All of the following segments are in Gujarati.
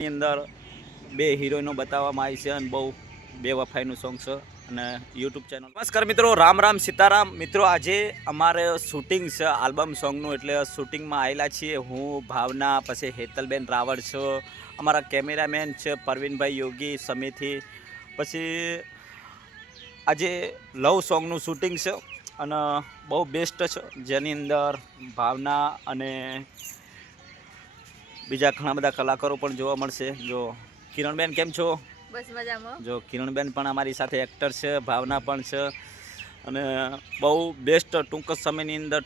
ની અંદર બે હિરોઈનો બતાવવામાં આવી છે અને બહુ બેવફાઈનું સોંગ છે અને યુટ્યુબ ચેનલ. નમસ્કાર મિત્રો, રામ રામ સીતારામ. મિત્રો આજે અમારે શૂટિંગ છે આલ્બમ સોંગનું, એટલે શૂટિંગમાં આવેલા છીએ. હું ભાવના, પછી હેતલબેન રાવળ છે, અમારા કેમેરામેન છે પરવીનભાઈ યોગી સમીથી. પછી આજે લવ સોંગનું શૂટિંગ છે અને બહુ બેસ્ટ છે, જેની અંદર ભાવના અને બીજા ઘણા બધા કલાકારો પણ જોવા મળશે. જો કિરણબેન કેમ છો? બસ મજામાં. જો કિરણબેન પણ અમારી સાથે એક્ટર છે, ભાવના પણ છે અને બહુ બેસ્ટ ટૂંક જ સમયની અંદર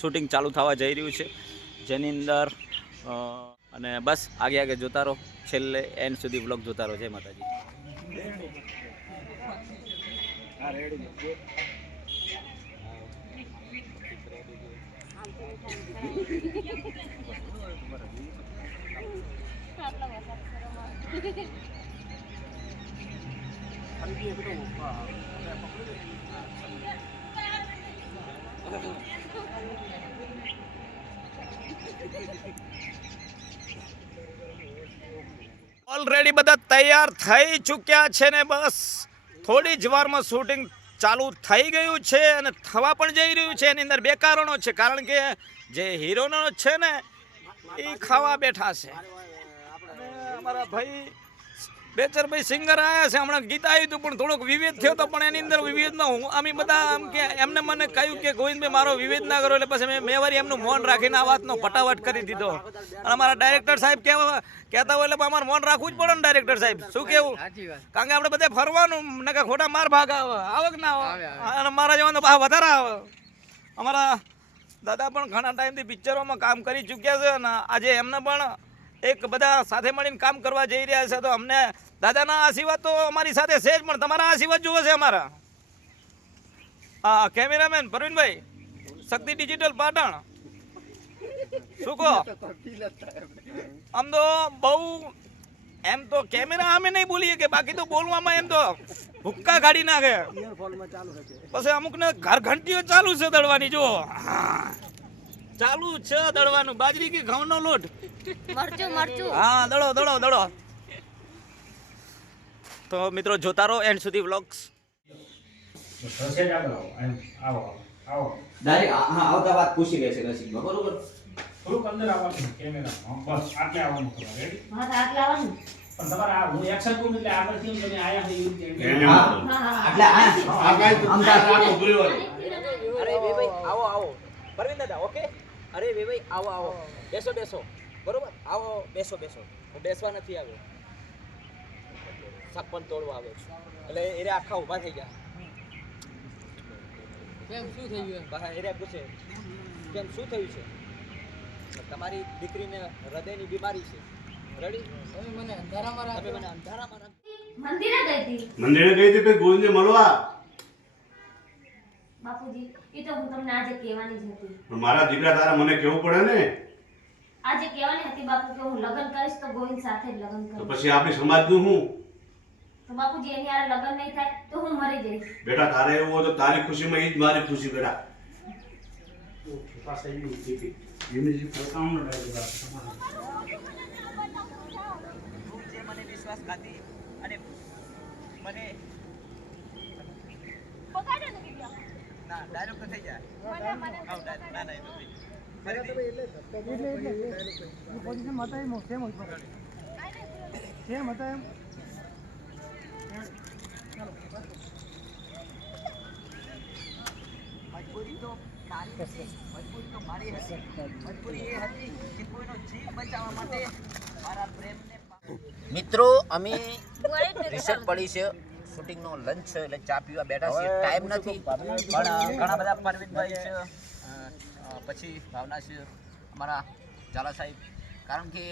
શૂટિંગ ચાલુ થવા જઈ રહ્યું છે, જેની અંદર અને બસ આગે જોતા રહો, છેલ્લે એન્ડ સુધી વ્લોગ જોતા રહો. જય માતાજી. ઓલરેડી બધા તૈયાર થઈ ચૂક્યા છે ને બસ થોડી જ વારમાં શૂટિંગ ચાલુ થઈ ગયું છે અને થવા પણ જઈ રહ્યું છે. એની અંદર બે કારણો છે. કારણ કે જે હિરોનો છે ને એ ખાવા બેઠા છે. અમારા ભાઈ બેચરભાઈ સિંગર આવ્યા છે, હમણાં ગીત આવ્યું હતું પણ થોડોક વિવેદ થયો હતો, પણ એની અંદર વિવેદનો અમે બધા આમ કે એમને મને કહ્યું કે ગોવિંદભાઈ મારો વિવેદ ના કરો, એટલે પછી મેં મેવારી એમનું મૌન રાખીને આ વાતનો ફટાફટ કરી દીધો. અને અમારા ડાયરેક્ટર સાહેબ કહેતા હોય એટલે અમારે મૌન રાખવું જ પડે ને ડાયરેક્ટર સાહેબ, શું કેવું? કારણ કે આપણે બધા ફરવાનું ને કે ખોટા માર ભાગ આવે કે ના આવે, અને મારા જવાનું વધારે આવે. અમારા દાદા પણ ઘણા ટાઈમથી પિક્ચરોમાં કામ કરી ચૂક્યા છે અને આજે એમને પણ એક બધા સાથે મળીને કામ કરવા જઈ રહ્યા છે. તો અમને દાદાના આશીર્વાદ તો અમારી સાથે છે જ, પણ તમારા આશીર્વાદ જોવે છે અમારા. હા, કેમેરામેન પરવીનભાઈ, શક્તિ ડિજિટલ પાટણ, શું કહો? આમ તો બહુ એમ તો કેમેરા અમે નહીં બોલીએ કે, બાકી તો બોલવામાં એમ તો હુક્કા કાઢી નાખે. પછી અમુક ને ઘર ઘંટીઓ ચાલુ છે દળવાની. જો ચાલુ છે દળવાનું, બાજરી કે ઘઉંનો લોટ. મરચું હા, દળો. તો મિત્રો જોતા રહો એન્ડ સુધી વ્લોગ્સ. આવતા વાત પૂછી લેશે નસીબમાં, બરોબર? થોડુંક અંદર આવવાનું કેમેરામાં, બસ આટલે આવવાનું ખબર રેડી. હા, આટલા આવવાનું. પણ તમારે આ હું એક્શન કરું એટલે આગળ કેમ તમે આયા છે એવું એટલે અરે વેભાઈ આવો પરવીન દાદા. ઓકે, અરે વેભાઈ આવો બેસો બરોબર. આવો બેસો. હું બેસવા નથી આવ્યો, શાક પણ તોડવા આવ્યો છું. એટલે એરે આખા ઊભા થઈ ગયા. કેમ શું થઈ ગયું? બહાર એરે પૂછે કેમ શું થયું છે? તમારી દીકરીને હૃદયની બીમારી છે. રેડી? તમે મને અંધારામાં રાખો. મંદિરે ગઈ હતી ભાઈ ગોવિંદને મળવા. બાપુજી. એ તો હું તમને આજે કહેવાની જ હતી. પણ મારા દીકરા તારા મને કેવું પડે ને. આજે કહેવાની હતી બાપુ કે હું લગ્ન કરીશ તો ગોવિંદ સાથે જ લગ્ન તો કરીશ. પછી આપણી સમાજનું શું? તો બાપુજી એની હારે લગ્ન નહીં થાય તો હું મરી જઈશ. બેટા તારે એવું હોય તો તારી ખુશીમાં ઈ જ મારી ખુશી બેટા. પાસે એવી હતી એની જે પોતાનો ડાયરેક્ટ જે મને વિશ્વાસઘાતી અને મને ના ડાયરેક્ટ તો થઈ જાય. ના એ તો થઈ મજબૂરી તો મારી હતી. મજબૂરી એ હતી કે કોઈનો જીવ બચાવવા માટે મારા પ્રેમને. મિત્રો અમે રિસર્ચ પડી છે, શૂટિંગનો લંચ છે એટલે ચા પીવા બેઠા છીએ. ટાઈમ નથી પણ ઘણા બધા પરવીનભાઈ છે, પછી ભાવના છે, અમારા ઝાલા સાહેબ. કારણ કે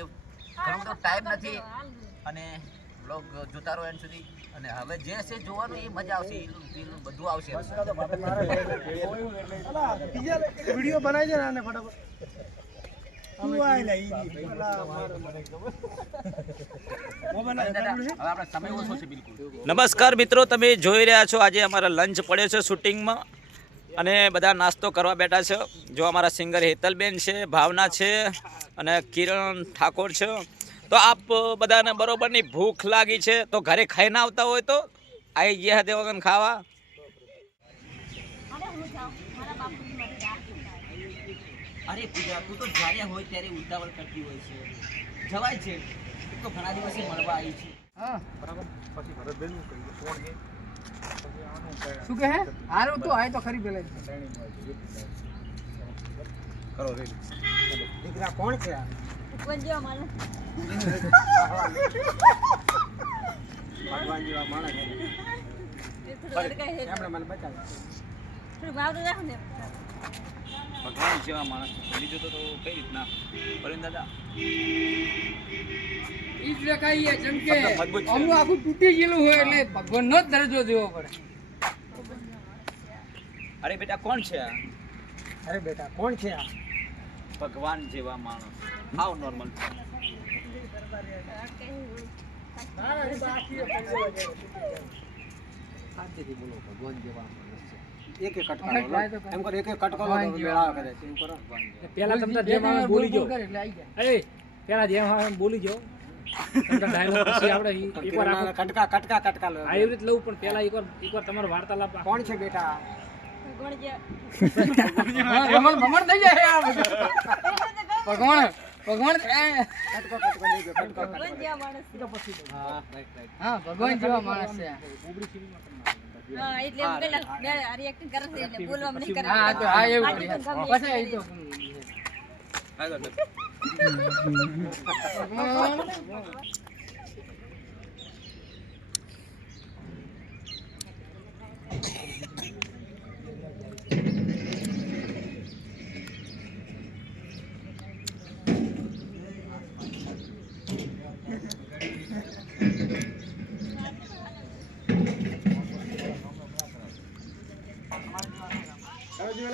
ઘણો બધો ટાઈમ નથી અને બ્લોગ જોતા રહો એન્ડ સુધી. અને હવે જે છે જોવાનું એ મજા આવશે, બધું આવશે. વિડિયો બનાવી દે ને આને ફટાફટ. નમસ્કાર મિત્રો, તમે જોઈ રહ્યા છો આજે અમારા લંચ પડ્યો છે શૂટિંગમાં અને બધા નાસ્તો કરવા બેઠા છે. જો અમારા સિંગર હેતલબેન છે, ભાવના છે અને કિરણ ઠાકોર છે. તો આપ બધાને બરોબરની ભૂખ લાગી છે તો ઘરે ખાઈને આવતા હોય તો આવી ગયા તે વગર ખાવા. અરે હું જાઉં મારા બાપુની મારી રાહ જોતા અરે પૂજા તું તો જ્યારે હોય ત્યારે ઉતાવળ કરતી હોય છે જવાય છે તું તો ઘણા દિવસે મળવા આવી છે હા શું કહે હારું તો આય તો ખરી પેલા દીકરા કોણ છે આ કોણ જેવા માણસ ભગવાન જેવા માણસ એ થોડું અડકાય છે એમણે મને બચાવ્યો થોડું વાવડું રાખો ને ભગવાન જેવા માણસ બીજું તો કઈ રીતના અરવિંદ દાદા ઈ જ રખાઈએ જેમ કે શબ્દ મજબૂત છે. અમનું આખું તૂટી ગયેલું હોય એટલે ભગવાનનો જ દરજ્જો દેવો પડે અરે બેટા કોણ છે આ? અરે બેટા કોણ છે આ ભગવાન જેવા માણસ હાવ નોર્મલ. શાંતિથી બોલો ભગવાન જેવા માણસ છે એક એક કટકારો એમ કરો એક એક કટકારો મેળાવ કરે છે એમ કરો પેલા તમને જેમ આવે બોલી જો એટલે આવી જાય એ પેલા જેમ આવે બોલી જો તમને ડાયલોગ પછી આપણે એકવાર આખો કટકા લો આ એવી રીતે લઉં પણ પેલા એકવાર તમારો વાર્તાલાપ કોણ છે બેટા કોણ જે ભમણ થઈ જાય આ બધું. ભગવાન ભગવાન કોણ જેવા માણસ હા ભગવાન જેવા માણસ છે હા એટલે એમ પેલા હારી એક્ટિંગ કરે છે એટલે બોલવામાં નહીં કરે હા તો હા એવું બાકી કરી તો ગમે પછી એ એ તો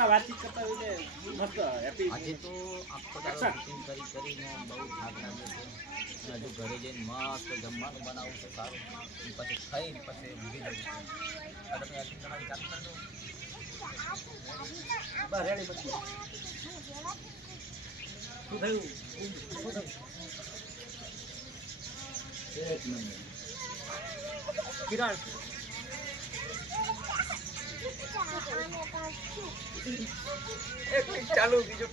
વાતચીત કરતા હોય મસ્ત હેપી આજે તો આખો દાડો શૂટિંગ કરીને બહુ થાક લાગે છે અને હજુ ઘરે જઈને મસ્ત જમવાનું બનાવવું છે સારું અને પછી ખાઈને પછી ઊંઘી જવું છે આ તમે acting તમારી ચાલુ કરજો બસ રેડી પછી શું થયું એક મિનિટ કિરણ ચાલુ બીજું